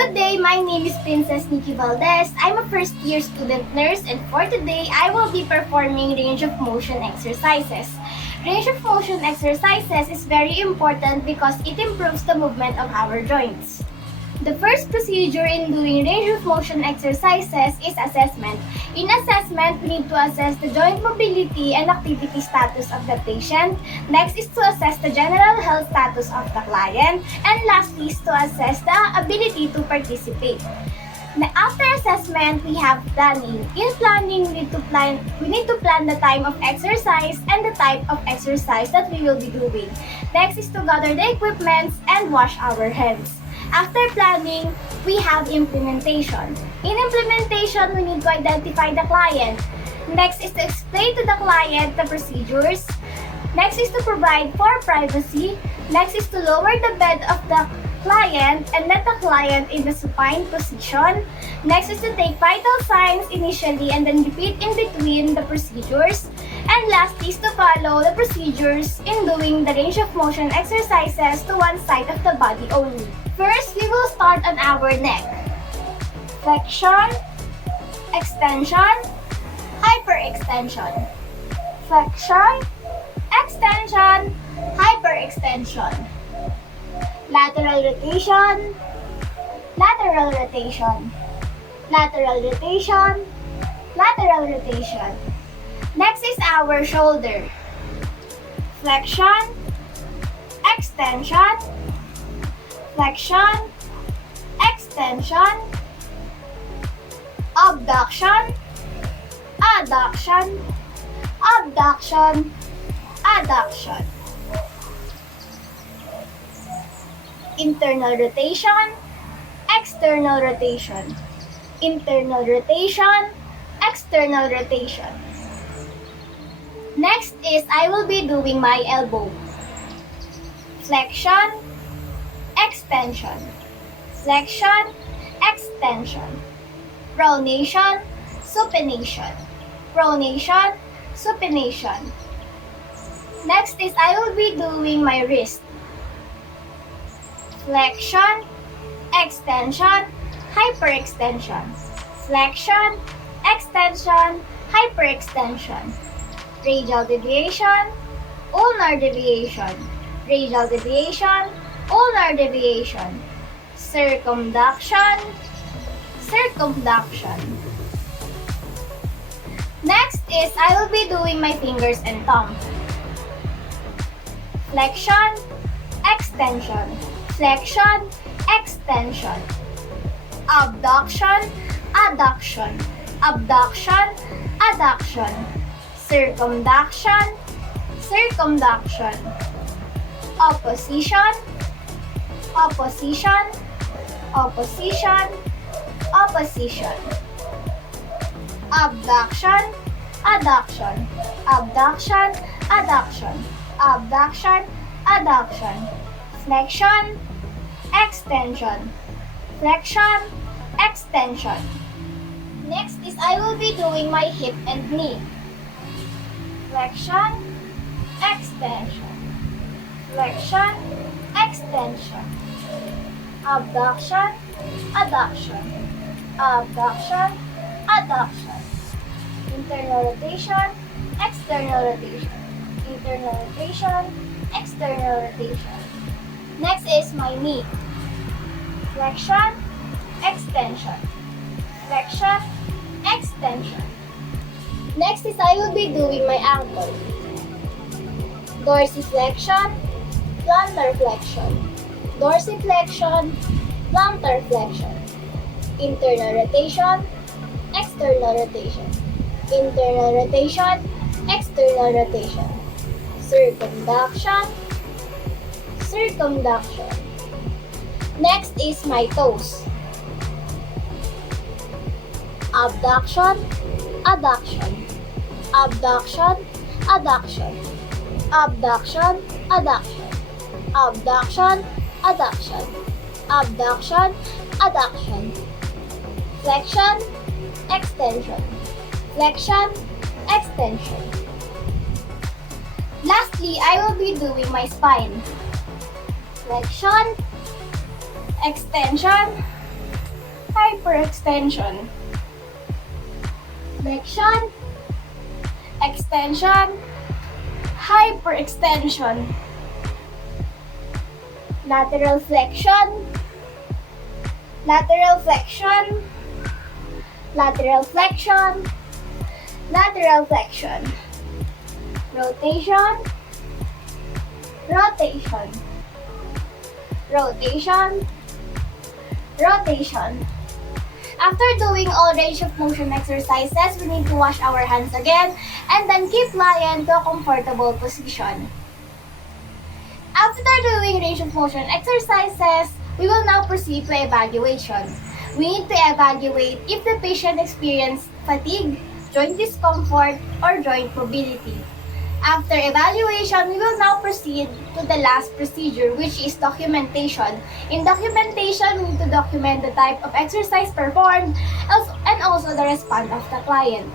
Good day, my name is Princess Nikki Valdez. I'm a first-year student nurse and for today, I will be performing range of motion exercises. Range of motion exercises is very important because it improves the movement of our joints. The first procedure in doing range of motion exercises is assessment. In assessment, we need to assess the joint mobility and activity status of the patient. Next is to assess the general health status of the client. And lastly is to assess the ability to participate. After assessment, we have planning. In planning, we need to plan the time of exercise and the type of exercise that we will be doing. Next is to gather the equipments and wash our hands. After planning, we have implementation. In implementation, we need to identify the client. Next is to explain to the client the procedures. Next is to provide for privacy. Next is to lower the bed of the client and let the client in the supine position. Next is to take vital signs initially and then repeat in between the procedures. And lastly is to follow the procedures in doing the range of motion exercises to one side of the body only. First, we will start on our neck. Flexion, extension, hyperextension. Flexion, extension, hyperextension. Lateral rotation, lateral rotation. Lateral rotation, lateral rotation. Next is our shoulder. Flexion, extension, flexion, extension, abduction, adduction, abduction, adduction. Internal rotation, external rotation. Internal rotation, external rotation. Next is I will be doing my elbow. Flexion, extension, flexion, extension, pronation, supination, pronation, supination. Next is I will be doing my wrist. Flexion, extension, hyperextension, flexion, extension, hyperextension, radial deviation, ulnar deviation, radial deviation, ulnar deviation, circumduction, circumduction. Next is I will be doing my fingers and thumb. Flexion, extension, flexion, extension, abduction, adduction, abduction, adduction, circumduction, circumduction, opposition, opposition, opposition, opposition, abduction, adduction, abduction, adduction, abduction, adduction, flexion, extension, flexion, extension. Next is I will be doing my hip and knee. Flexion, extension, flexion, extension, abduction, adduction, abduction, adduction, internal rotation, external rotation, internal rotation, external rotation. Next is my knee. Flexion, extension, flexion, extension. Next is I will be doing my ankle. Dorsiflexion, plantar flexion, dorsiflexion, plantar flexion, internal rotation, external rotation, internal rotation, external rotation, circumduction, circumduction. Next is my toes. Abduction, adduction, abduction, adduction, abduction, adduction, abduction, adduction, abduction, adduction, flexion, extension, flexion, extension. Lastly, I will be doing my spine. Flexion, extension, hyperextension, flexion, extension, hyperextension, lateral flexion, lateral flexion, lateral flexion, lateral flexion, rotation, rotation, rotation, rotation. After doing all range of motion exercises, we need to wash our hands again and then keep lying to a comfortable position. After doing range of motion exercises, we will now proceed to evaluation. We need to evaluate if the patient experienced fatigue, joint discomfort, or joint mobility. After evaluation, we will now proceed to the last procedure, which is documentation. In documentation, we need to document the type of exercise performed and also the response of the client.